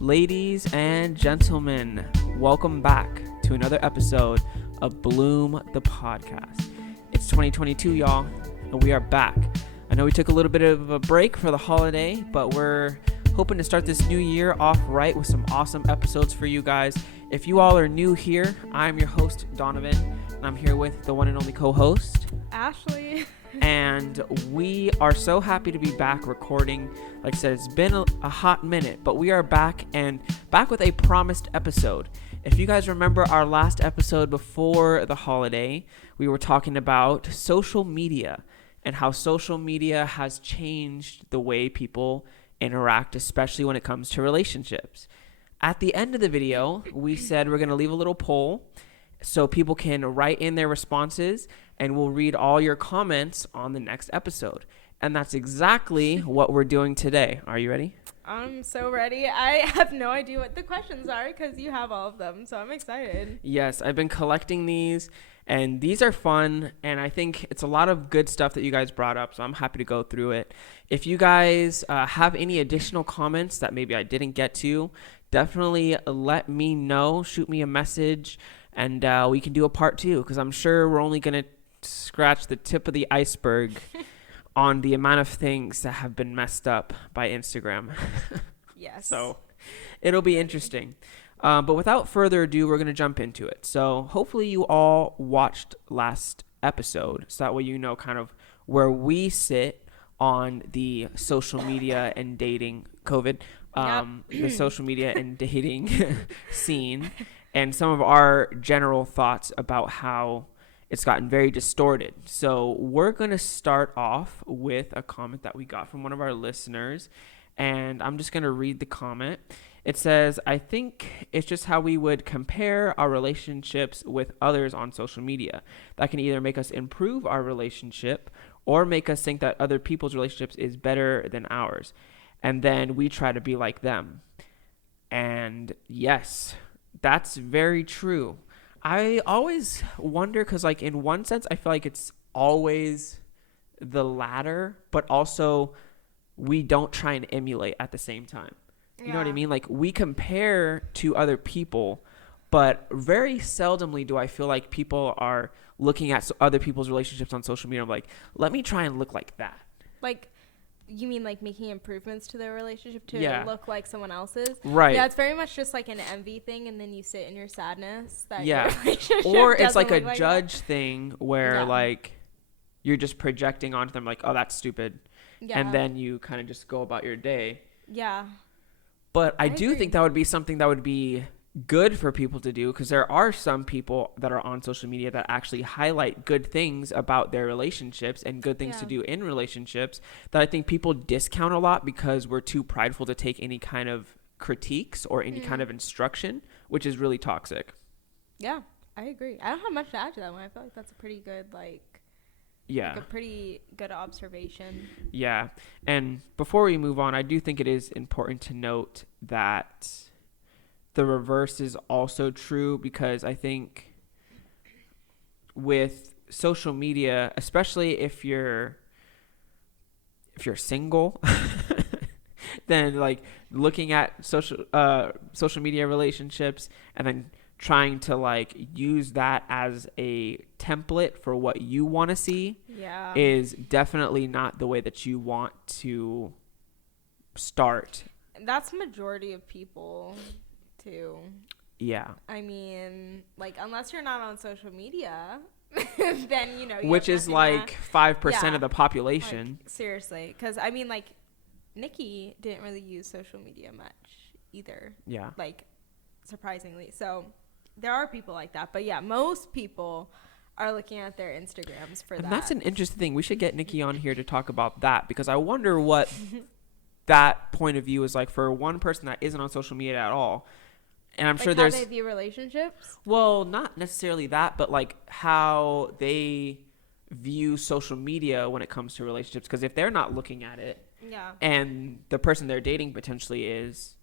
Ladies and gentlemen, welcome back to another episode of Bloom the Podcast. It's 2022, y'all, and we are back. I know we took a little bit of a break for the holiday, but we're hoping to start this new year off right with some awesome episodes for you guys. If you all are new here, I'm your host, Donovan, and I'm here with the one and only co-host, Ashley. And we are so happy to be back recording. Like I said, it's been a hot minute, but we are back and back with a promised episode. If you guys remember our last episode before the holiday, we were talking about social media and how social media has changed the way people interact, especially when it comes to relationships. At the end of the video, we said we're going to leave a little poll so people can write in their responses, and we'll read all your comments on the next episode. And that's exactly what we're doing today. Are you ready? I'm so ready. I have no idea what the questions are because you have all of them, so I'm excited. Yes, I've been collecting these, and these are fun, and I think it's a lot of good stuff that you guys brought up, so I'm happy to go through it. If you guys have any additional comments that maybe I didn't get to, definitely let me know. Shoot me a message, and we can do a part 2, because I'm sure we're only going to scratch the tip of the iceberg on the amount of things that have been messed up by Instagram. Yes. So it'll be interesting. But without further ado, we're going to jump into it. So hopefully you all watched last episode, so that way you know kind of where we sit on the social media and dating the social media and dating scene, and some of our general thoughts about how it's gotten very distorted. So we're going to start off with a comment that we got from one of our listeners, and I'm just going to read the comment. It says, I think it's just how we would compare our relationships with others on social media. That can either make us improve our relationship or make us think that other people's relationships is better than ours. And then we try to be like them. And yes, that's very true. I always wonder because, like, in one sense, I feel like it's always the latter, but also we don't try and emulate at the same time. You know what I mean? Like, we compare to other people, but very seldomly do I feel like people are looking at other people's relationships on social media. I'm like, let me try and look like that. Like, you mean like making improvements to their relationship to look like someone else's? Right. Yeah, it's very much just like an envy thing, and then you sit in your sadness that your relationship or it's like a like judge thing where like you're just projecting onto them like, oh, that's stupid. Yeah. And then you kind of just go about your day. Yeah. But I do think that would be something that would be good for people to do, because there are some people that are on social media that actually highlight good things about their relationships and good things to do in relationships that I think people discount a lot because we're too prideful to take any kind of critiques or any kind of instruction, which is really toxic. Yeah, I agree. I don't have much to add to that one. I feel like that's a pretty good like a pretty good observation. Yeah. And before we move on, I do think it is important to note that the reverse is also true, because I think with social media, especially if you're single, then like looking at social media relationships and then trying to like use that as a template for what you want to see is definitely not the way that you want to start. That's majority of people too. Yeah. I mean, like, unless you're not on social media, then, you know. Which is like 5% of the population. Like, seriously. Because, I mean, like, Nikki didn't really use social media much either. Yeah. Like, surprisingly. So, there are people like that. But, yeah, most people are looking at their Instagrams for that. And that's an interesting thing. We should get Nikki on here to talk about that, because I wonder what that point of view is like for one person that isn't on social media at all. And I'm sure there's how they view relationships. Well, not necessarily that, but like how they view social media when it comes to relationships. Because if they're not looking at it, and the person they're dating potentially is,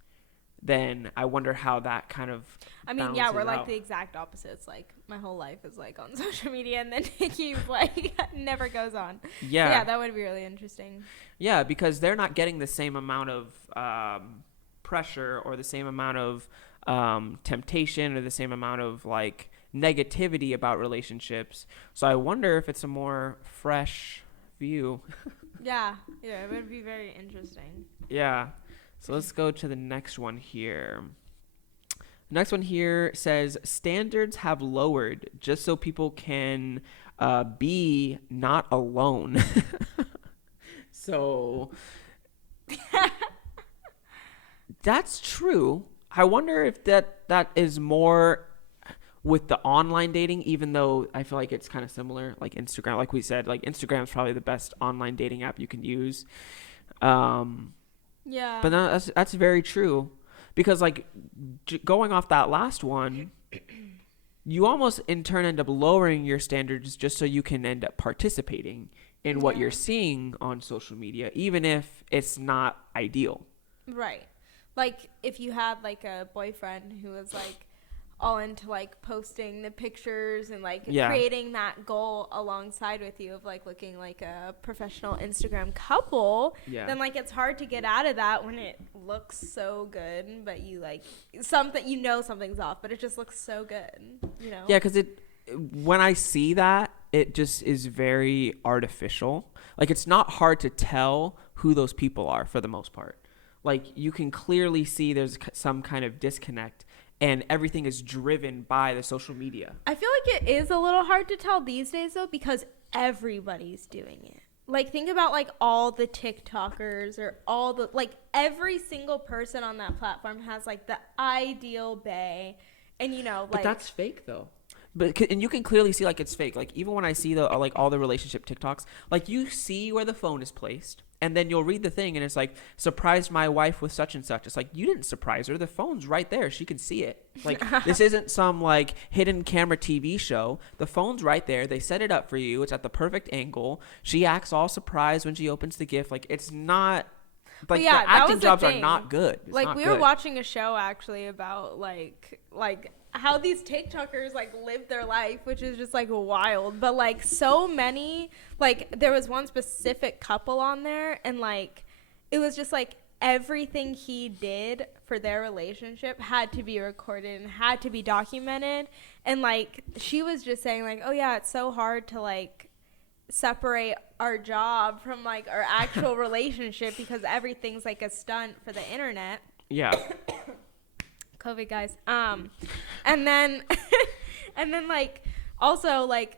then I wonder how that kind of we're like the exact opposites. Like, my whole life is like on social media, and then Nikki like never goes on. Yeah, that would be really interesting. Yeah, because they're not getting the same amount of pressure or the same amount of temptation or the same amount of like negativity about relationships. So I wonder if it's a more fresh view. Yeah, it would be very interesting. Yeah. So let's go to the next one here. The next one here says standards have lowered just so people can be not alone. So that's true. I wonder if that is more with the online dating, even though I feel like it's kind of similar, like Instagram. Like we said, like Instagram is probably the best online dating app you can use. Yeah. But that's very true, because like going off that last one, you almost in turn end up lowering your standards just so you can end up participating in what you're seeing on social media, even if it's not ideal. Right. Like if you had like a boyfriend who was like all into like posting the pictures and like creating that goal alongside with you of like looking like a professional Instagram couple, then like it's hard to get out of that when it looks so good, but you like something's off, but it just looks so good, you know? Yeah, because when I see that, it just is very artificial. Like it's not hard to tell who those people are for the most part. Like you can clearly see there's some kind of disconnect, and everything is driven by the social media. I feel like it is a little hard to tell these days though, because everybody's doing it. Like think about like all the TikTokers or all the like every single person on that platform has like the ideal bae, and you know like. But that's fake though. And you can clearly see like it's fake. Like even when I see the like all the relationship TikToks, like you see where the phone is placed, and then you'll read the thing and it's like surprised my wife with such and such. It's like you didn't surprise her. The phone's right there. She can see it. Like this isn't some like hidden camera TV show. The phone's right there. They set it up for you. It's at the perfect angle. She acts all surprised when she opens the gift. Like it's not. Like the acting jobs are not good. It's like not we were watching a show actually about like how these TikTokers like live their life, which is just like wild. But like so many, like there was one specific couple on there, and like it was just like everything he did for their relationship had to be recorded and had to be documented. And like she was just saying like, oh yeah, it's so hard to like separate our job from like our actual relationship because everything's like a stunt for the internet. Yeah. COVID guys. And then and then like also like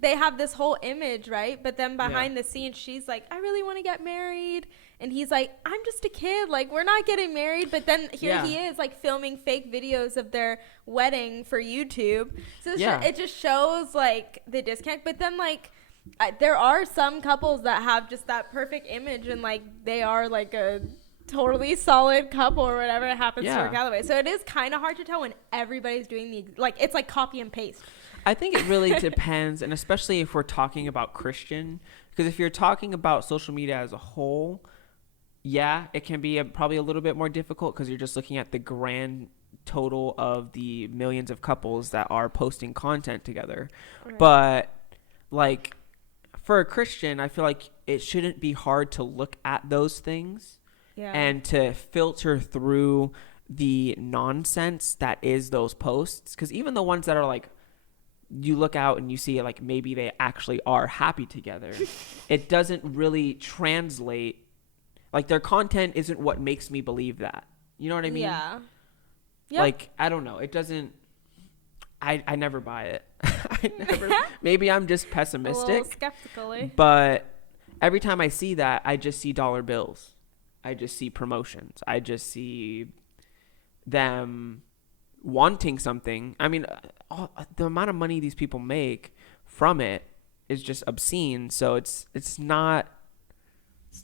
they have this whole image, right? But then behind the scenes she's like, I really want to get married, and he's like, I'm just a kid, like we're not getting married. But then here he is like filming fake videos of their wedding for YouTube. So it just shows like the disconnect. But then like there are some couples that have just that perfect image, and like they are like a totally solid couple or whatever. It happens to work out that way. So it is kind of hard to tell when everybody's doing it's like copy and paste. I think it really depends, and especially if we're talking about Christian, because if you're talking about social media as a whole, it can be probably a little bit more difficult because you're just looking at the grand total of the millions of couples that are posting content together. Right. But like for a Christian, I feel like it shouldn't be hard to look at those things and to filter through the nonsense that is those posts. Because even the ones that are like, you look out and you see like maybe they actually are happy together, it doesn't really translate. Like their content isn't what makes me believe that. You know what I mean? Yeah. Like, I don't know. It doesn't. I never buy it. Maybe I'm just pessimistic. A little skeptically. But every time I see that, I just see dollar bills. I just see promotions. I just see them wanting something. I mean, the amount of money these people make from it is just obscene. So it's not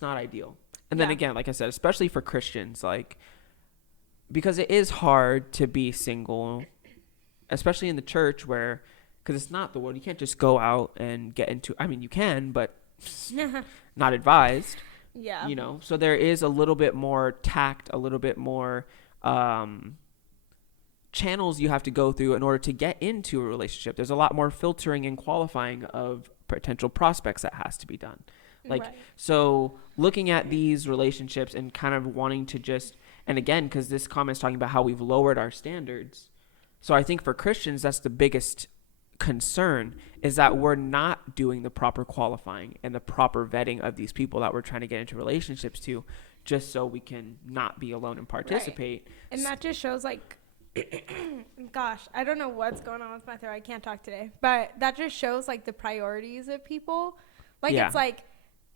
ideal. And then again, like I said, especially for Christians, like, because it is hard to be single, especially in the church because it's not the world. You can't just go out and get into, I mean, you can, but not advised. Yeah. You know, so there is a little bit more tact, a little bit more channels you have to go through in order to get into a relationship. There's a lot more filtering and qualifying of potential prospects that has to be done. Like, so looking at these relationships and kind of wanting to just, And again, because this comment is talking about how we've lowered our standards. So I think for Christians, that's the biggest concern, is that we're not doing the proper qualifying and the proper vetting of these people that we're trying to get into relationships to, just so we can not be alone and participate. Right. And that just shows like, gosh, I don't know what's going on with my throat. I can't talk today. But that just shows like the priorities of people. Like, it's like,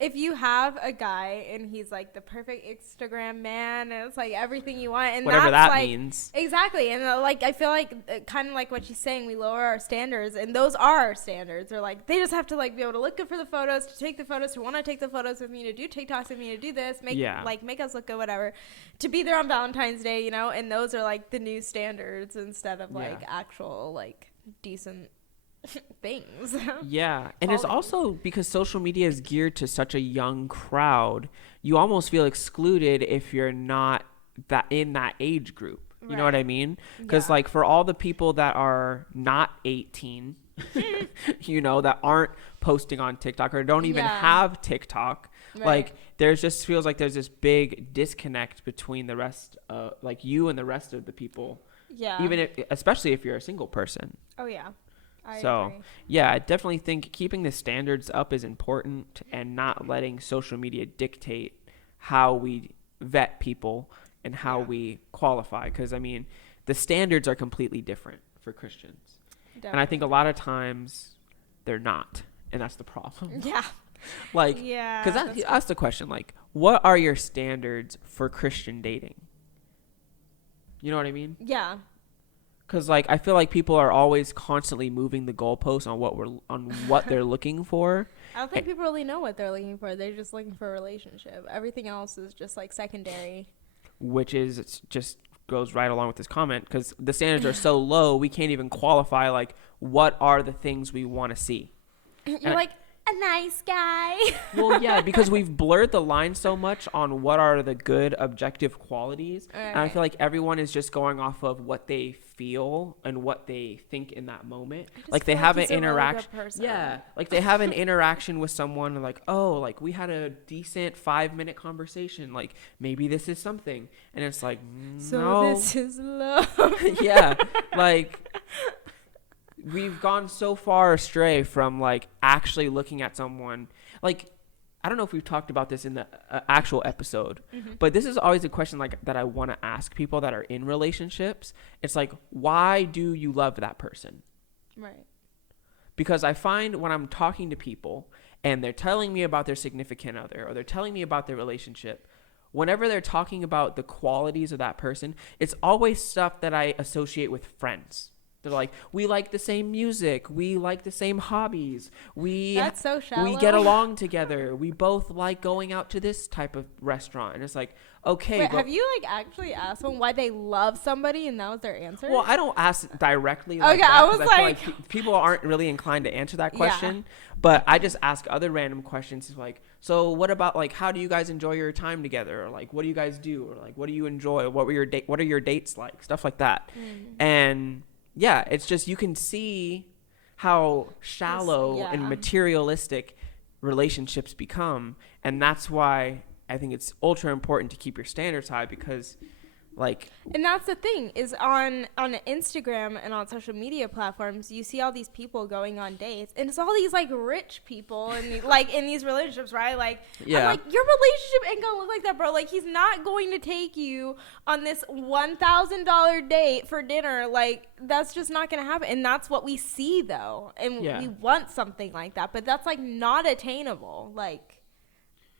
if you have a guy and he's like the perfect Instagram man and it's like everything you want, and whatever that's that like, means. Exactly. And like, I feel like kind of like what she's saying, we lower our standards, and those are our standards. They're like, they just have to like be able to look good for the photos, to take the photos, to want to take the photos with me, to do TikToks with me, to do this, make us look good, whatever, to be there on Valentine's Day, you know. And those are like the new standards instead of like actual like decent things. Yeah. And it's also because social media is geared to such a young crowd, you almost feel excluded if you're not that in that age group. You know what I mean? Because like for all the people that are not 18 you know, that aren't posting on TikTok or don't even have TikTok, like there's just feels like there's this big disconnect between the rest of like you and the rest of the people, even if, especially if you're a single person. I agree. I definitely think keeping the standards up is important, and not letting social media dictate how we vet people and how we qualify. Because, I mean, the standards are completely different for Christians. Definitely. And I think a lot of times they're not. And that's the problem. Like, because that's the question. Like, what are your standards for Christian dating? You know what I mean? Yeah. Because like I feel like people are always constantly moving the goalposts on what they're looking for. I don't think people really know what they're looking for. They're just looking for a relationship. Everything else is just like secondary. Which is it's just goes right along with this comment, because the standards are so low, we can't even qualify like what are the things we want to see. You're like a nice guy. Well, yeah, because we've blurred the line so much on what are the good objective qualities. And I feel like everyone is just going off of what they feel and what they think in that moment. Like they have an interaction. Like they have an interaction with someone like, oh, like we had a decent 5-minute conversation. Like maybe this is something. And it's like, no. This is love. Like we've gone so far astray from like actually looking at someone. Like I don't know if we've talked about this in the actual episode, but this is always a question like that I want to ask people that are in relationships. It's like, why do you love that person? Right. Because I find when I'm talking to people and they're telling me about their significant other or they're telling me about their relationship, whenever they're talking about the qualities of that person, it's always stuff that I associate with friends. They're like, we like the same music. We like the same hobbies. That's so shallow. We get along together. We both like going out to this type of restaurant. And it's like, okay. Wait, have you like actually asked them why they love somebody and that was their answer? Well, I don't ask directly like that. I was like people aren't really inclined to answer that question. But I just ask other random questions like, so what about like, how do you guys enjoy your time together? Or like, what do you guys do? Or like, what do you enjoy? What are your dates like? Stuff like that. And yeah, it's just you can see how shallow and materialistic relationships become. And that's why I think it's ultra important to keep your standards high, because like, and that's the thing is on Instagram and on social media platforms, you see all these people going on dates, and it's all these like rich people and like in these relationships, right? Like, I'm like, your relationship ain't gonna look like that, bro. Like, he's not going to take you on this $1,000 date for dinner. Like, that's just not gonna happen. And that's what we see though, and we want something like that, but that's like not attainable. Like,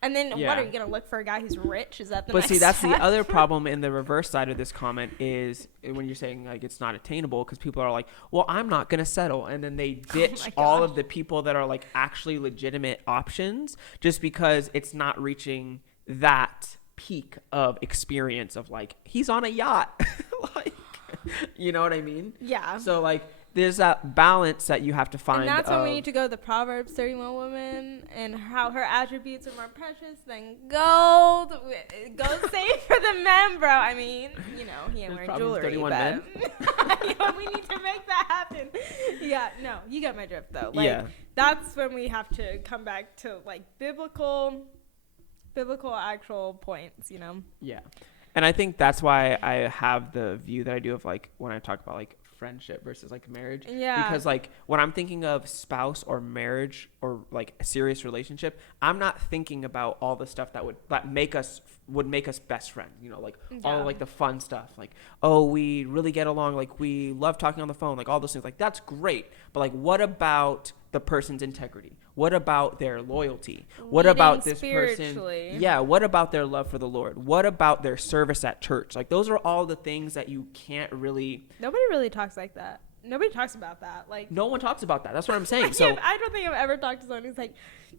and then what, are you going to look for a guy who's rich? Is that the next that's step? the other problem in the reverse side of this comment is when you're saying like it's not attainable, because people are like, well, I'm not going to settle. And then they ditch all of the people that are like actually legitimate options just because it's not reaching that peak of experience of like, he's on a yacht. Like, you know what I mean? Yeah. So like, there's that balance that you have to find. And that's when we need to go to the Proverbs 31 woman and how her attributes are more precious than gold. Gold saved for the men, bro. I mean, you know, he ain't wearing jewelry. 31 men? We need to make that happen. Yeah, no, you got my drift, though. Like, that's when we have to come back to, like, biblical actual points, you know? Yeah. And I think that's why I have the view that I do of like when I talk about like friendship versus like marriage. Yeah. Because like when I'm thinking of spouse or marriage or like a serious relationship, I'm not thinking about all the stuff that would make us best friends. You know, like all like the fun stuff. Like, oh, we really get along. Like we love talking on the phone. Like all those things. Like that's great. But like, what about the person's integrity? What about their loyalty? What about this person? Yeah. What about their love for the Lord? What about their service at church? Like those are all the things that you can't really. Nobody really talks like that. Nobody talks about that. Like no one talks about that. That's what I'm saying. So I don't think I've ever talked to someone who's like,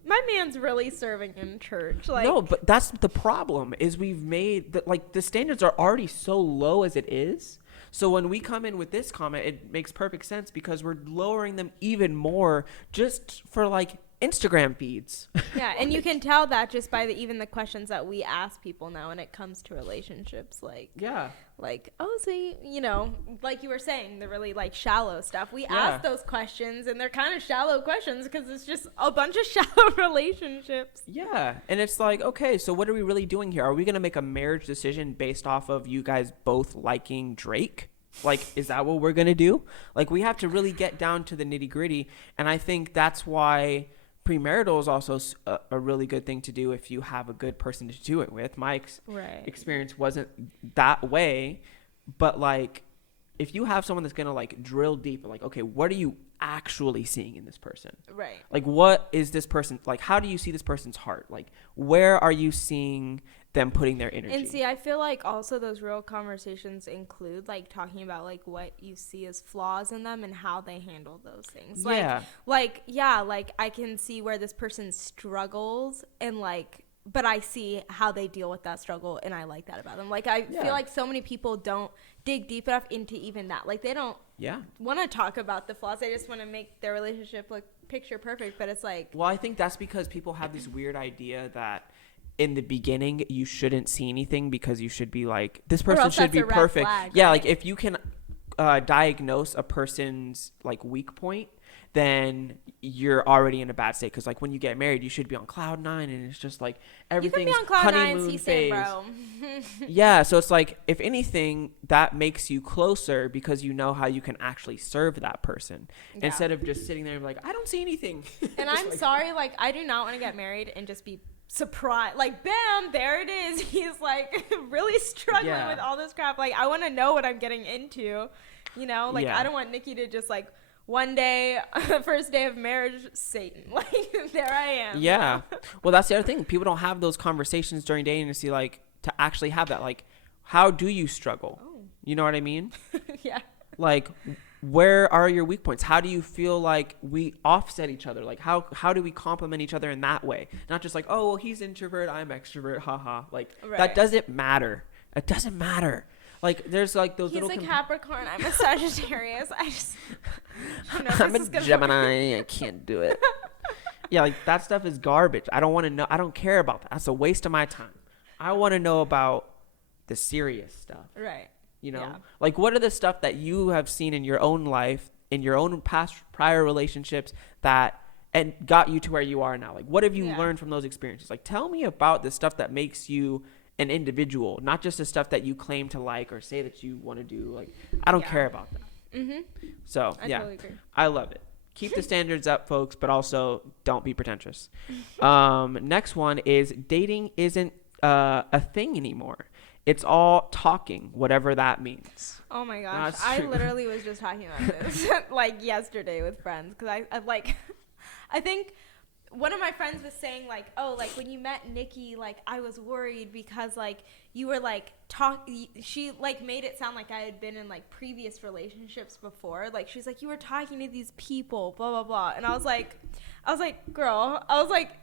my man's really serving in church. Like no, but that's the problem is we've made like the standards are already so low as it is. So when we come in with this comment, it makes perfect sense because we're lowering them even more just for like Instagram feeds. Yeah, and you can tell that just by even the questions that we ask people now when it comes to relationships. Like, yeah, like, oh, so you know, like you were saying, the really like shallow stuff. We ask those questions, and they're kind of shallow questions because it's just a bunch of shallow relationships. Yeah, and it's like, okay, so what are we really doing here? Are we gonna make a marriage decision based off of you guys both liking Drake? Like, is that what we're gonna do? Like, we have to really get down to the nitty gritty, and I think that's why premarital is also a really good thing to do if you have a good person to do it with. My experience wasn't that way, but like if you have someone that's gonna like drill deep, like, okay, what are you actually seeing in this person? Right. Like, what is this person like? How do you see this person's heart? Like, where are you seeing them putting their energy? And see, I feel like also those real conversations include like talking about like what you see as flaws in them and how they handle those things. Like I can see where this person struggles and like, but I see how they deal with that struggle and I like that about them. Like I feel like so many people don't dig deep enough into even that. Like they don't want to talk about the flaws. They just want to make their relationship look picture perfect. But it's like, well, I think that's because people have this weird idea that in the beginning you shouldn't see anything because you should be like, this person should be perfect. Flag, yeah, right? Like if you can diagnose a person's like weak point, then you're already in a bad state. Because like when you get married, you should be on cloud 9 and it's just like everything's you can be on cloud honeymoon 9, phase. bro. Yeah, so it's like if anything that makes you closer because you know how you can actually serve that person instead of just sitting there and be like, I don't see anything. And I'm like, sorry, like I do not want to get married and just be surprised, like bam, there it is. He's like really struggling with all this crap. Like I want to know what I'm getting into, you know. Like I don't want Nikki to just like one day, first day of marriage, Satan. Like there I am. Yeah. Well, that's the other thing. People don't have those conversations during dating to see like to actually have that. Like, how do you struggle? You know what I mean? Yeah. Like, where are your weak points? How do you feel like we offset each other? Like, how do we complement each other in that way? Not just like, oh, well, he's introvert, I'm extrovert, haha. Like, that doesn't matter. It doesn't matter. Like, there's like those he's little... He's a Capricorn, I'm a Sagittarius. I'm a Gemini, I can't do it. Yeah, like, that stuff is garbage. I don't want to know. I don't care about that. That's a waste of my time. I want to know about the serious stuff. Right. You know, like what are the stuff that you have seen in your own life, in your own prior relationships that and got you to where you are now? Like, what have you learned from those experiences? Like, tell me about the stuff that makes you an individual, not just the stuff that you claim to like or say that you want to do. Like, I don't care about that. Mm-hmm. So, I totally agree. I love it. Keep the standards up, folks, but also don't be pretentious. Next one is dating isn't a thing anymore. It's all talking, whatever that means. Oh my gosh. I literally was just talking about this like yesterday with friends because I like, I think one of my friends was saying like, oh, like when you met Nikki, like I was worried because like you were like she like made it sound like I had been in like previous relationships before. Like she's like, you were talking to these people, blah, blah, blah. And I was like, girl,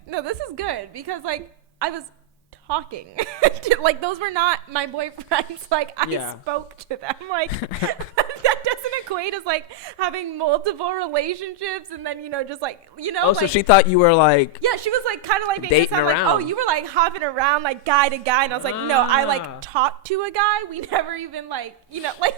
no, this is good because like I was talking. Like those were not my boyfriends. Like I spoke to them. Like that doesn't equate as like having multiple relationships and then, you know, just like, you know. Oh, like, so she thought you were like she was like kind of like making it sound like, oh, you were like hopping around like guy to guy. And I was like, no, I like talked to a guy. We never even like, you know, like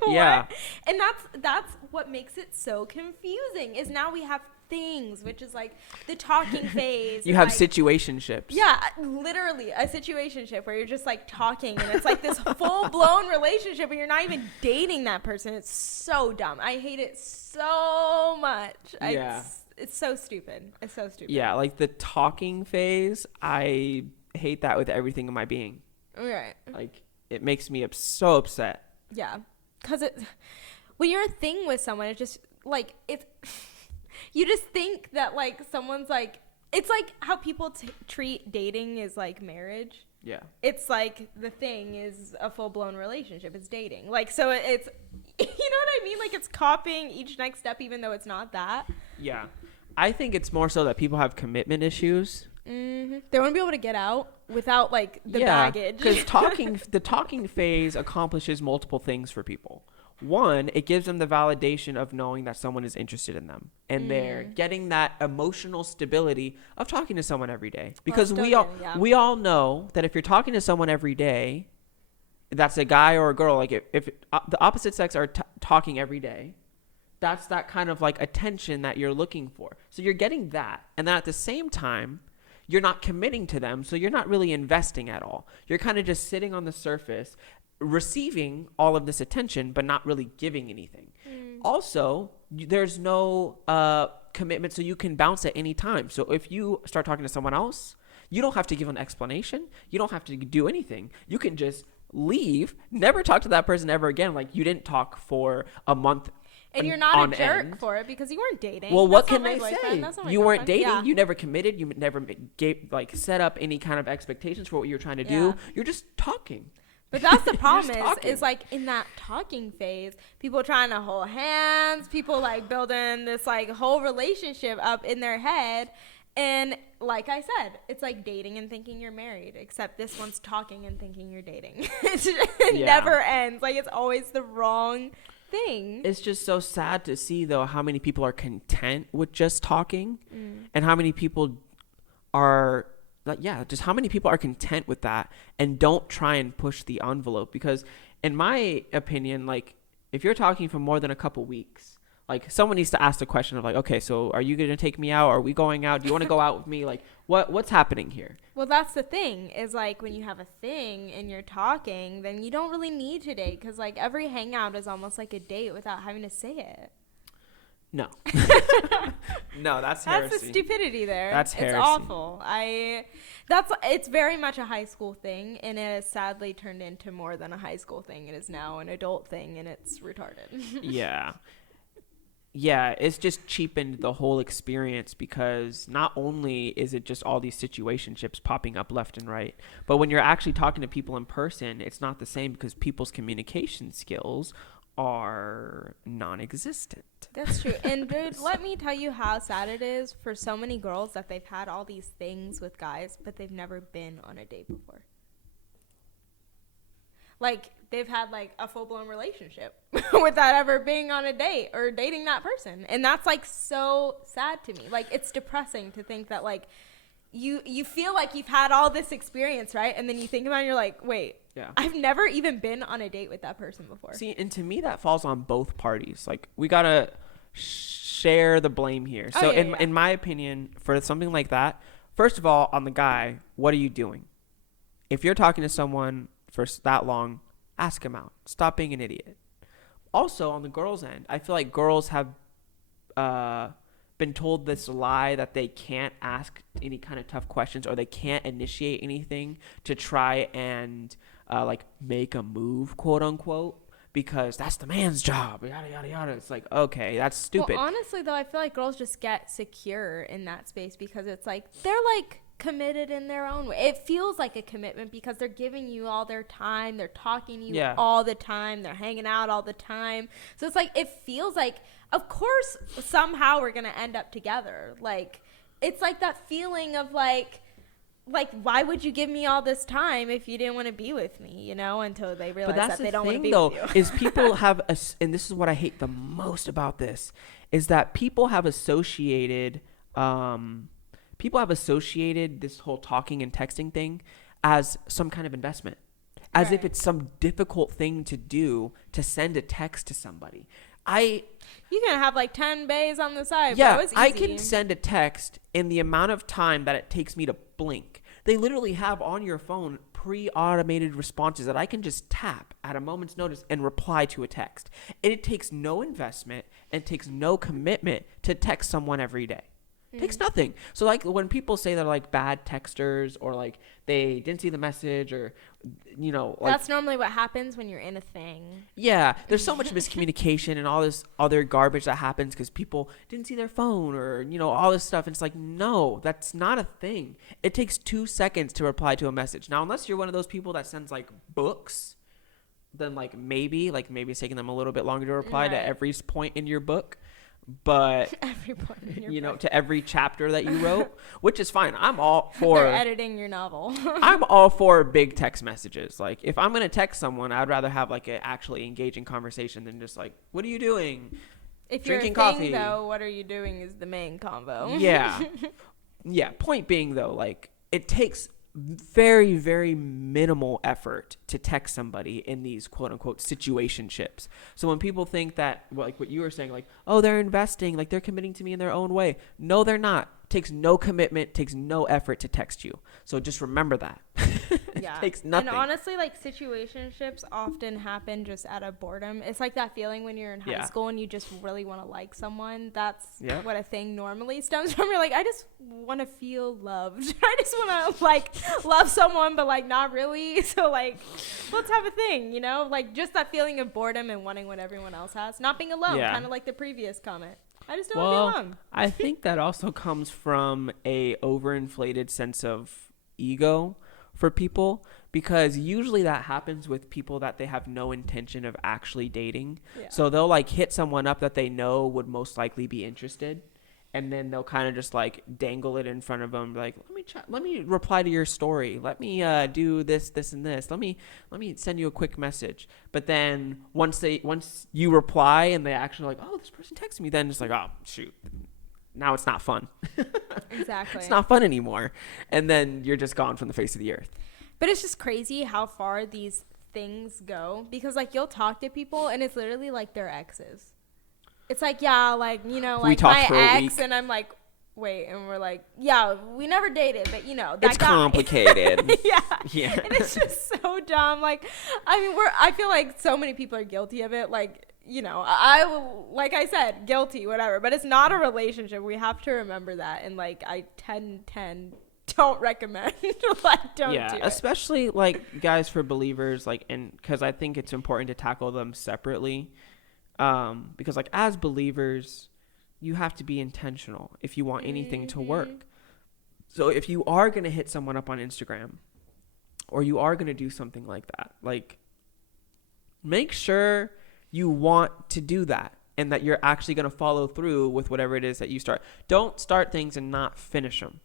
what? And that's what makes it so confusing is now we have things, which is like the talking phase. You have like, situationships. Yeah, literally a situationship where you're just like talking, and it's like this full blown relationship, and you're not even dating that person. It's so dumb. I hate it so much. Yeah. It's so stupid. It's so stupid. Yeah, like the talking phase, I hate that with everything in my being. Right. Like, it makes me so upset. Yeah. Because when you're a thing with someone, it just, like, you just think that, like, someone's, like, it's like how people treat dating is, like, marriage. Yeah. It's like the thing is a full-blown relationship. It's dating. Like, so it's, you know what I mean? Like, it's copying each next step, even though it's not that. Yeah. I think it's more so that people have commitment issues. Mm-hmm. They want to be able to get out without, like, the baggage. Because the talking phase accomplishes multiple things for people. One, it gives them the validation of knowing that someone is interested in them, and they're getting that emotional stability of talking to someone every day. Because we all know that if you're talking to someone every day, that's a guy or a girl. Like if the opposite sex are talking every day, that's that kind of like attention that you're looking for. So you're getting that, and then at the same time, you're not committing to them, so you're not really investing at all. You're kind of just sitting on the surface, receiving all of this attention, but not really giving anything. Also, there's no commitment, so you can bounce at any time. So if you start talking to someone else, you don't have to give an explanation. You don't have to do anything. You can just leave, never talk to that person ever again. Like, you didn't talk for a month. And you're not a jerk for it because you weren't dating. Well, what can they say? You weren't dating. Yeah. You never committed. You never set up any kind of expectations for what you were trying to do. You're just talking. But that's the problem is like in that talking phase, people trying to hold hands, people like building this like whole relationship up in their head. And like I said, it's like dating and thinking you're married, except this one's talking and thinking you're dating. It never ends. Like, it's always the wrong thing. It's just so sad to see, though, how many people are content with just talking and how many people are just how many people are content with that and don't try and push the envelope. Because in my opinion, like, if you're talking for more than a couple weeks, like, someone needs to ask the question of like, okay, so are you going to take me out? Are we going out? Do you want to go out with me? Like, what's happening here? Well, that's the thing is, like, when you have a thing and you're talking, then you don't really need to date, because like every hangout is almost like a date without having to say it. No. No, that's heresy. That's the stupidity there. That's heresy. It's awful. It's very much a high school thing, and it has sadly turned into more than a high school thing. It is now an adult thing, and it's retarded. Yeah, it's just cheapened the whole experience, because not only is it just all these situationships popping up left and right, but when you're actually talking to people in person, it's not the same, because people's communication skills are non-existent. That's true. And dude, let me tell you how sad it is for so many girls that they've had all these things with guys, but they've never been on a date before. Like, they've had like a full-blown relationship without ever being on a date or dating that person. And that's like so sad to me. Like, it's depressing to think that like you feel like you've had all this experience, right? And then you think about it and you're like, wait, I've never even been on a date with that person before. See, and to me that falls on both parties. Like, we got to share the blame here. So in my opinion, for something like that, first of all, on the guy, what are you doing? If you're talking to someone for that long, ask him out. Stop being an idiot. Also, on the girls' end, I feel like girls have been told this lie that they can't ask any kind of tough questions, or they can't initiate anything to try and like make a move, quote unquote, because that's the man's job, yada yada yada. It's like, okay, that's stupid. Well, honestly though, I feel like girls just get secure in that space, because it's like they're like committed in their own way. It feels like a commitment because they're giving you all their time, they're talking to you all the time, they're hanging out all the time. So it's like, it feels like, of course somehow we're gonna end up together. Like, it's like that feeling of like why would you give me all this time if you didn't want to be with me, you know, until they realize that they don't want to be with you. Is people have and this is what I hate the most about this, is that people have associated this whole talking and texting thing as some kind of investment, as if it's some difficult thing to do to send a text to somebody. You can have like 10 bays on the side. Yeah, bro. It's easy. I can send a text in the amount of time that it takes me to blink. They literally have on your phone pre-automated responses that I can just tap at a moment's notice and reply to a text. And it takes no investment and it takes no commitment to text someone every day. It takes nothing. So like when people say they're like bad texters or like they didn't see the message or like, that's normally what happens when you're in a thing. Yeah, there's so much miscommunication and all this other garbage that happens because people didn't see their phone or all this stuff. And it's like, no, that's not a thing. It takes 2 seconds to reply to a message. Now, unless you're one of those people that sends like books, then maybe it's taking them a little bit longer to reply to every point in your book. But every point in your book. To every chapter that you wrote, which is fine. I'm all for They're editing your novel. I'm all for big text messages. Like if I'm gonna text someone, I'd rather have like an actually engaging conversation than just like, what are you doing? If Drinking you're a coffee. thing, though, what are you doing is the main convo. Yeah. Point being though, like it takes very, very minimal effort to text somebody in these quote unquote situationships. So when people think that, like what you were saying, like, oh, they're investing, like they're committing to me in their own way. No, they're not. Takes no commitment, takes no effort to text you. So just remember that. Yeah. It takes nothing. And honestly, like situationships often happen just out of boredom. It's like that feeling when you're in high school and you just really want to like someone. That's what a thing normally stems from. You're like, I just want to feel loved. I just want to like love someone, but like not really. So like, let's have a thing, like just that feeling of boredom and wanting what everyone else has. Not being alone, kind of like the previous comment. I just don't want to be alone. I think that also comes from a overinflated sense of ego for people, because usually that happens with people that they have no intention of actually dating. So they'll like hit someone up that they know would most likely be interested, and then they'll kind of just like dangle it in front of them, like, let me reply to your story, let me do this and this, let me send you a quick message. But then once you reply and they actually like, oh, this person texted me, then it's like, oh shoot, now it's not fun. Exactly. It's not fun anymore. And then you're just gone from the face of the earth. But it's just crazy how far these things go, because like you'll talk to people and it's literally like their exes. It's like, yeah, like, like my ex, and I'm like, wait, and we're like, yeah, we never dated, but that it's guy. Complicated. Yeah. And it's just so dumb. Like, I mean, I feel like so many people are guilty of it. Like, like I said, guilty, whatever, but it's not a relationship. We have to remember that. And like, I 10 don't recommend, like, don't do it. Especially like guys, for believers, like, and because I think it's important to tackle them separately. Because like as believers, you have to be intentional if you want anything to work. So if you are going to hit someone up on Instagram, or you are going to do something like that, like make sure you want to do that and that you're actually going to follow through with whatever it is that you start. Don't start things and not finish them.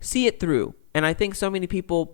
See it through. And I think so many people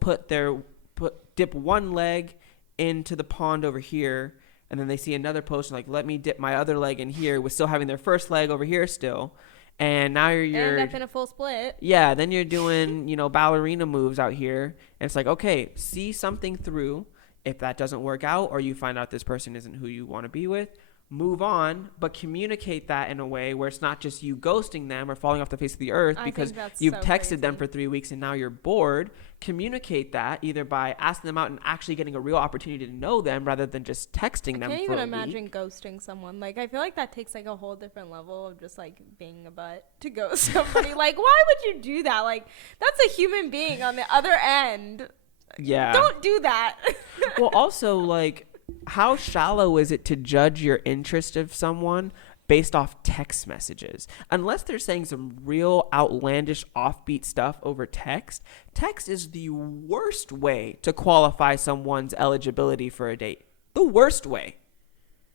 dip one leg into the pond over here, and then they see another post like, let me dip my other leg in here, with still having their first leg over here still. And now you're end up in a full split. Yeah, then you're doing, ballerina moves out here. And it's like, okay, see something through. If that doesn't work out, or you find out this person isn't who you want to be with, move on, but communicate that in a way where it's not just you ghosting them or falling off the face of the earth because you've texted them for 3 weeks and now you're bored. Communicate that either by asking them out and actually getting a real opportunity to know them rather than just texting them for a week. I can't even imagine ghosting someone. Like, I feel like that takes like a whole different level of just like being a butt to ghost somebody. Like, why would you do that? Like, that's a human being on the other end. Yeah. Don't do that. Well, also, like, how shallow is it to judge your interest of someone based off text messages? Unless they're saying some real outlandish offbeat stuff over text, text is the worst way to qualify someone's eligibility for a date. The worst way.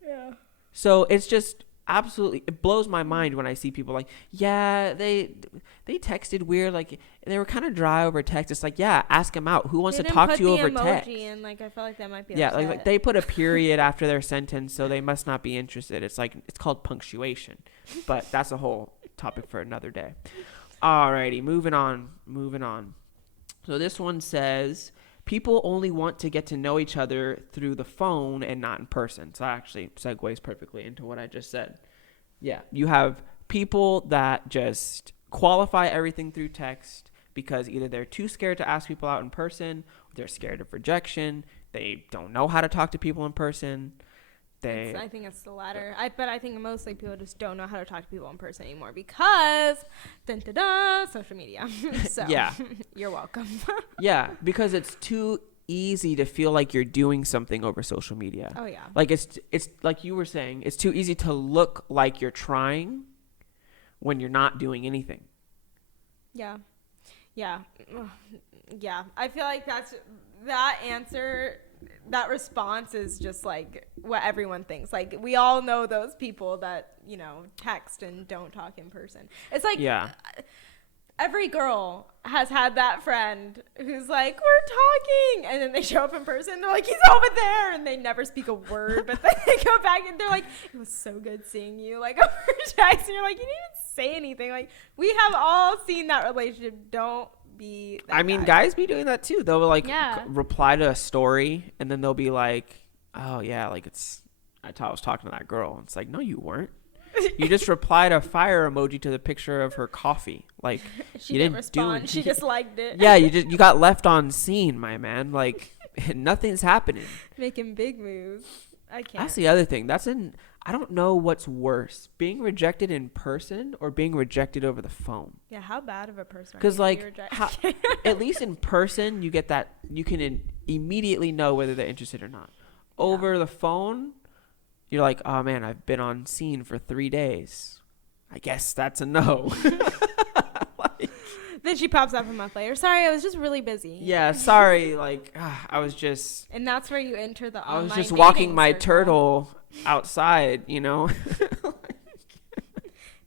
Yeah. So it's just absolutely, it blows my mind when I see people like, yeah, they texted weird, like they were kind of dry over text. It's like, yeah, ask them out. Who wants to talk to you over text? And like, I feel like that might be like they put a period after their sentence, so they must not be interested. It's like, it's called punctuation, but that's a whole topic for another day. Alrighty, moving on. So this one says, people only want to get to know each other through the phone and not in person. So that actually segues perfectly into what I just said. Yeah, you have people that just qualify everything through text because either they're too scared to ask people out in person, or they're scared of rejection, they don't know how to talk to people in person. I think it's the latter. But I think mostly people just don't know how to talk to people in person anymore because social media. So yeah. You're welcome. Yeah, because it's too easy to feel like you're doing something over social media. Oh yeah. Like it's like you were saying, it's too easy to look like you're trying when you're not doing anything. Yeah. Yeah. Yeah. I feel like that answer, that response is just like what everyone thinks. Like we all know those people that, text and don't talk in person. It's like every girl has had that friend who's like, we're talking, and then they show up in person, they're like, he's over there, and they never speak a word, but then they go back and they're like, it was so good seeing you, like, over text, and you're like, you didn't even say anything. Like, we have all seen that relationship. Don't be that guy. Guys be doing that too. They'll like reply to a story, and then they'll be like, oh yeah, like I was talking to that girl. It's like, no, you weren't. You just replied a fire emoji to the picture of her coffee. Like she didn't respond. She just liked it. Yeah, you got left on scene, my man. Like nothing's happening. Making big moves. I can't. That's the other thing. I don't know what's worse, being rejected in person or being rejected over the phone. Yeah, how bad of a person? Because at least in person, you get that you can immediately know whether they're interested or not. Yeah. Over the phone, you're like, oh man, I've been on scene for 3 days. I guess that's a no. Then she pops up a month later. Sorry, I was just really busy. Yeah, sorry. Like, I was just. And that's where you enter the online. I was just walking my turtle outside,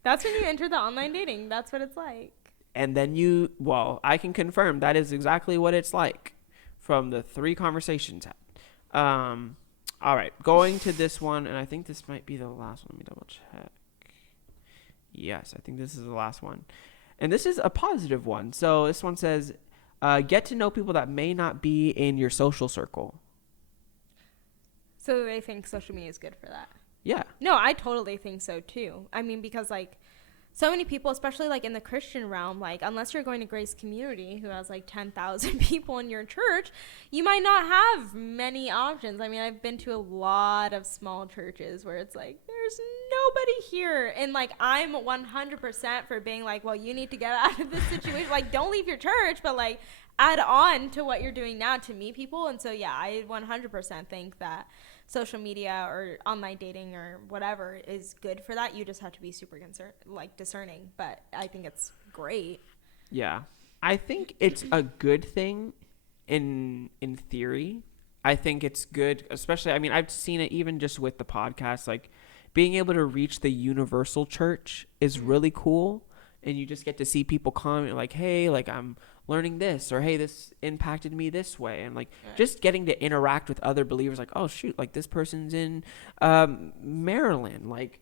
That's when you enter the online dating. That's what it's like. And then I can confirm that is exactly what it's like from the 3 conversations had. All right, going to this one, and I think this might be the last one. Let me double check. Yes, I think this is the last one. And this is a positive one. So this one says, get to know people that may not be in your social circle. So they think social media is good for that. Yeah. No, I totally think so too. I mean, because like so many people, especially like in the Christian realm, like unless you're going to Grace Community, who has like 10,000 people in your church, you might not have many options. I mean, I've been to a lot of small churches where it's like, there's nobody here. And like, I'm 100% for being like, well, you need to get out of this situation. Like, don't leave your church, but like add on to what you're doing now to meet people. And so, yeah, I 100% think that social media or online dating or whatever is good for that. You just have to be super discerning, but I think it's great. Yeah. I think it's a good thing in theory. I think it's good, especially, I mean, I've seen it even just with the podcast, like being able to reach the universal church is really cool. And you just get to see people comment like, hey, like I'm learning this, or hey, this impacted me this way. And like just getting to interact with other believers, like, oh shoot, like this person's in Maryland, like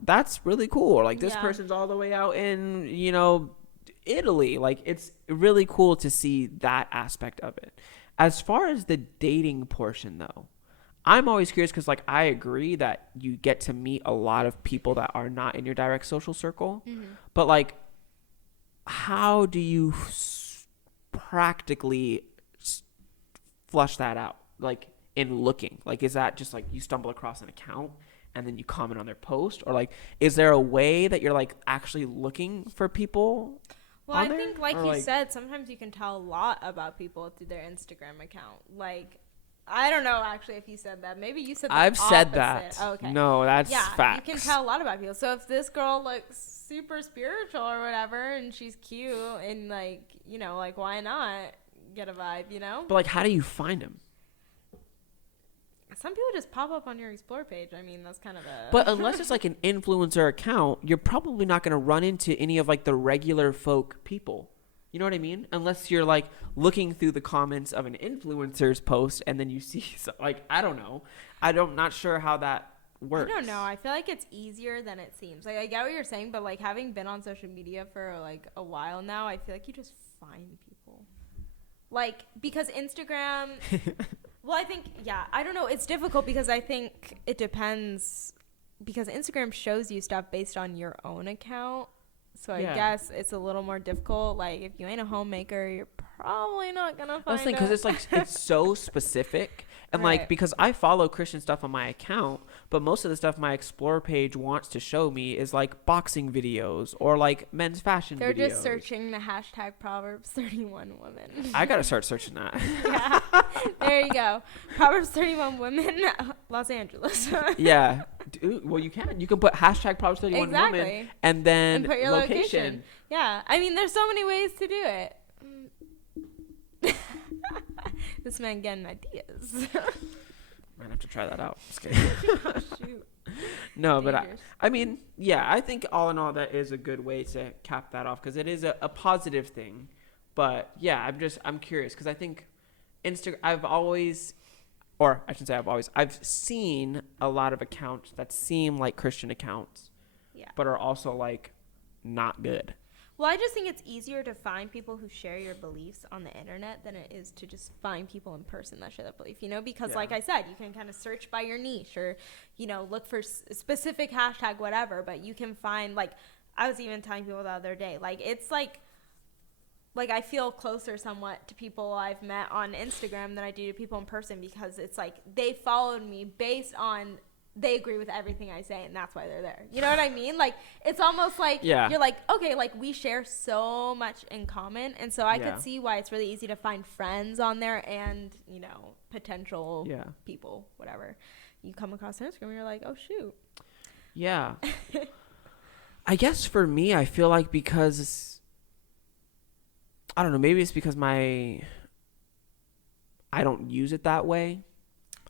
that's really cool. Or like this person's all the way out in, Italy. Like it's really cool to see that aspect of it. As far as the dating portion though, I'm always curious because like I agree that you get to meet a lot of people that are not in your direct social circle, but like how do you practically flush that out, like in looking? Like is that just like you stumble across an account and then you comment on their post, or like is there a way that you're like actually looking for people? Well, I think like you said, sometimes you can tell a lot about people through their Instagram account. Like I don't know actually if you said that. Maybe you said that. I've said that. Oh, okay. No, that's facts. You can tell a lot about people. So if this girl looks super spiritual or whatever and she's cute and like, like why not get a vibe, But like how do you find them? Some people just pop up on your explore page. I mean, that's kind of a... But unless it's like an influencer account, you're probably not going to run into any of like the regular folk people. You know what I mean? Unless you're like looking through the comments of an influencer's post and then you see, like, I don't know. I'm not sure how that works. I don't know. I feel like it's easier than it seems. Like, I get what you're saying, but like having been on social media for like a while now, I feel like you just find people. like, because Instagram, well, I think, I don't know. It's difficult because I think it depends, because Instagram shows you stuff based on your own account. So I guess it's a little more difficult. Like, if you ain't a homemaker, you're probably not going to find it. Because it's like, it's so specific. And like, because I follow Christian stuff on my account, but most of the stuff my Explore page wants to show me is like boxing videos or like men's fashion videos. They're just searching the hashtag Proverbs 31 women. I got to start searching that. Yeah. There you go. Proverbs 31 women, Los Angeles. Yeah. Dude, well, you can. You can put hashtag Proverbs 31 women and then and put your location. Yeah. I mean, there's so many ways to do it. This man getting ideas. Might have to try that out. Just kidding. Oh, shoot. No, but I mean, yeah, I think all in all that is a good way to cap that off because it is a positive thing. But yeah, I'm curious because I think I've seen a lot of accounts that seem like Christian accounts, but are also like not good. Well, I just think it's easier to find people who share your beliefs on the internet than it is to just find people in person that share that belief, because like I said, you can kind of search by your niche or, look for specific hashtag, whatever, but you can find, like, I was even telling people the other day, like, it's like I feel closer somewhat to people I've met on Instagram than I do to people in person because it's like they followed me based on they agree with everything I say, and that's why they're there. You know what I mean? Like, it's almost like you're like, okay, like, we share so much in common, and so I could see why it's really easy to find friends on there and, potential people, whatever. You come across Instagram, you're like, oh, shoot. Yeah. I guess for me, I feel like because, I don't know, maybe it's because I don't use it that way.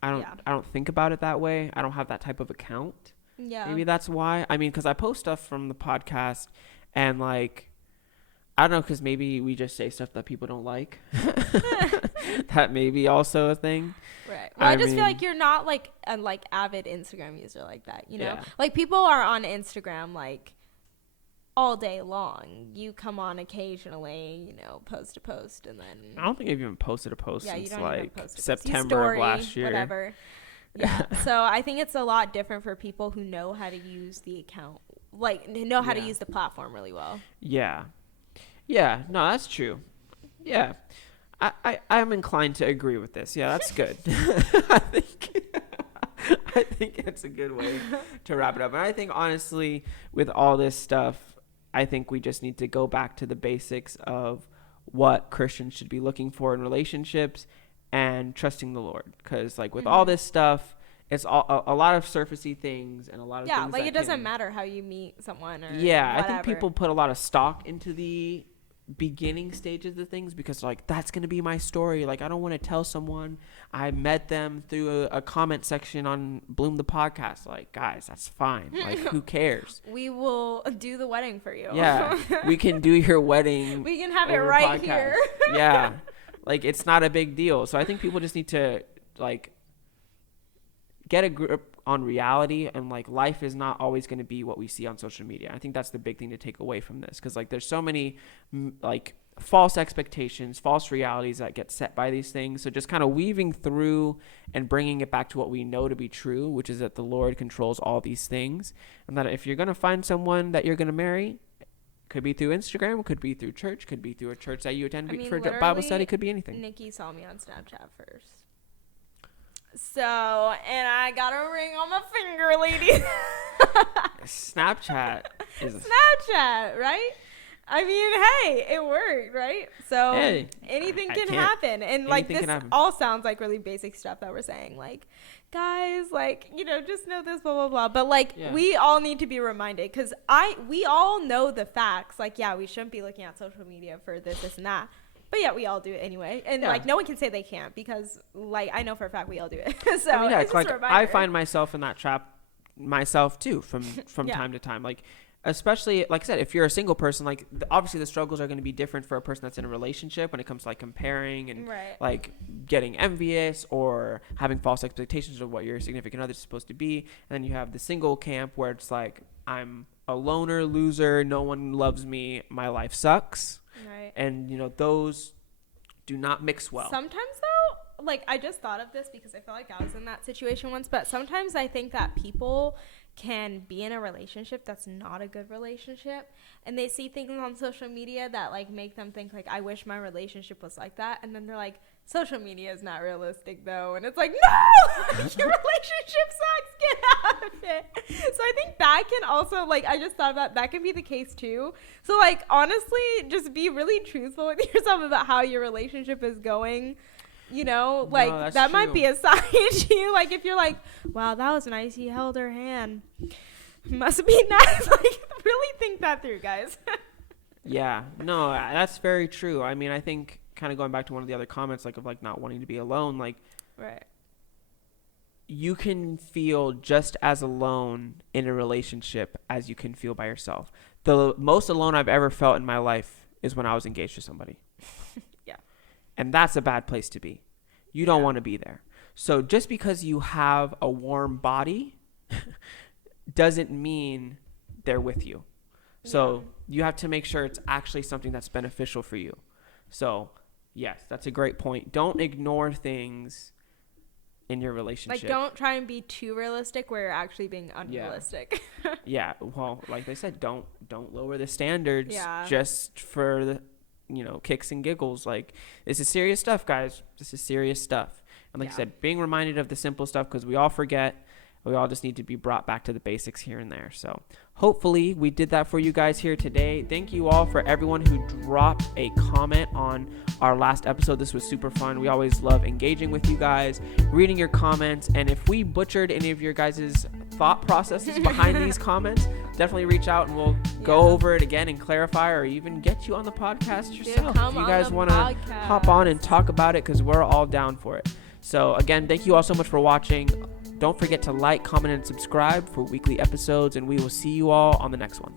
I don't think about it that way. I don't have that type of account. Yeah. Maybe that's why. I mean, because I post stuff from the podcast and like, I don't know, because maybe we just say stuff that people don't like. That may be also a thing. Right. Well, I just feel like you're not like a avid Instagram user like that, Yeah. Like people are on Instagram like all day long. You come on occasionally, post a post, and then I don't think I've even posted a post since like September story, of last year. Whatever. Yeah. So I think it's a lot different for people who know how to use the account, like know how to use the platform really well. Yeah. Yeah. No, that's true. Yeah. I'm inclined to agree with this. Yeah, that's good. I think it's a good way to wrap it up. And I think honestly, with all this stuff, I think we just need to go back to the basics of what Christians should be looking for in relationships and trusting the Lord. Because like with all this stuff, it's a lot of surfacey things and a lot of things like it doesn't matter how you meet someone or I think people put a lot of stock into the beginning stages of things because like that's gonna be my story. Like I don't want to tell someone I met them through a comment section on Bloom the podcast. Like guys, that's fine. Like who cares? We will do the wedding for you. Yeah, we can do your wedding. We can have it right podcast. Here. Yeah, like it's not a big deal. So I think people just need to like get a grip on reality, and like life is not always going to be what we see on social media. I think that's the big thing to take away from this, because like there's so many like false expectations, false realities that get set by these things. So just kind of weaving through and bringing it back to what we know to be true, which is that the Lord controls all these things, and that if you're going to find someone that you're going to marry, could be through Instagram, could be through church, could be through a church that you attend for Bible study, could be anything. Nikki saw me on Snapchat first. So, and I got a ring on my finger, lady. Snapchat, right? I mean, hey, it worked, right? So anything can happen. And like this all sounds like really basic stuff that we're saying. Like, guys, like, just know this, blah, blah, blah. But like, we all need to be reminded, because we all know the facts. Like, we shouldn't be looking at social media for this, and that. But yeah, we all do it anyway. And like, no one can say they can't, because like, I know for a fact we all do it. So I mean, it's just a reminder. I find myself in that trap myself too from time to time. Like, especially, like I said, if you're a single person, like obviously the struggles are going to be different for a person that's in a relationship when it comes to like comparing and like getting envious or having false expectations of what your significant other is supposed to be. And then you have the single camp where it's like, I'm a loner, loser, no one loves me, my life sucks. Right. And those do not mix well. Sometimes though, like I just thought of this because I feel like I was in that situation once, but sometimes I think that people can be in a relationship that's not a good relationship, and they see things on social media that like make them think like, I wish my relationship was like that, and then they're like, social media is not realistic though, and it's like, no, your relationship sucks, get out of it. So I think that can also, like, I just thought about that can be the case too. So like honestly, just be really truthful with yourself about how your relationship is going. You know, like no, that true. might be a sign to you. Like if you're like, wow, that was nice, he held her hand, must be nice. Like really think that through, guys. Yeah, no, that's very true. I mean, I think kind of going back to one of the other comments, like of like not wanting to be alone, like Right. you can feel just as alone in a relationship as you can feel by yourself. The most alone I've ever felt in my life is when I was engaged to somebody. Yeah. And that's a bad place to be. You don't Yeah. want to be there. So just because you have a warm body doesn't mean they're with you. So you have to make sure it's actually something that's beneficial for you. So yes, that's a great point. Don't ignore things in your relationship. Like don't try and be too realistic where you're actually being unrealistic. Yeah, well, like they said, don't lower the standards Yeah. just for the kicks and giggles. Like this is serious stuff, guys. This is serious stuff. And like I said, being reminded of the simple stuff, because we all forget. We all just need to be brought back to the basics here and there. So hopefully we did that for you guys here today. Thank you all for everyone who dropped a comment on our last episode. This was super fun. We always love engaging with you guys, reading your comments. And if we butchered any of your guys' thought processes behind these comments, definitely reach out and we'll go over it again and clarify, or even get you on the podcast yourself. If you guys want to hop on and talk about it, because we're all down for it. So again, thank you all so much for watching. Don't forget to like, comment, and subscribe for weekly episodes, and we will see you all on the next one.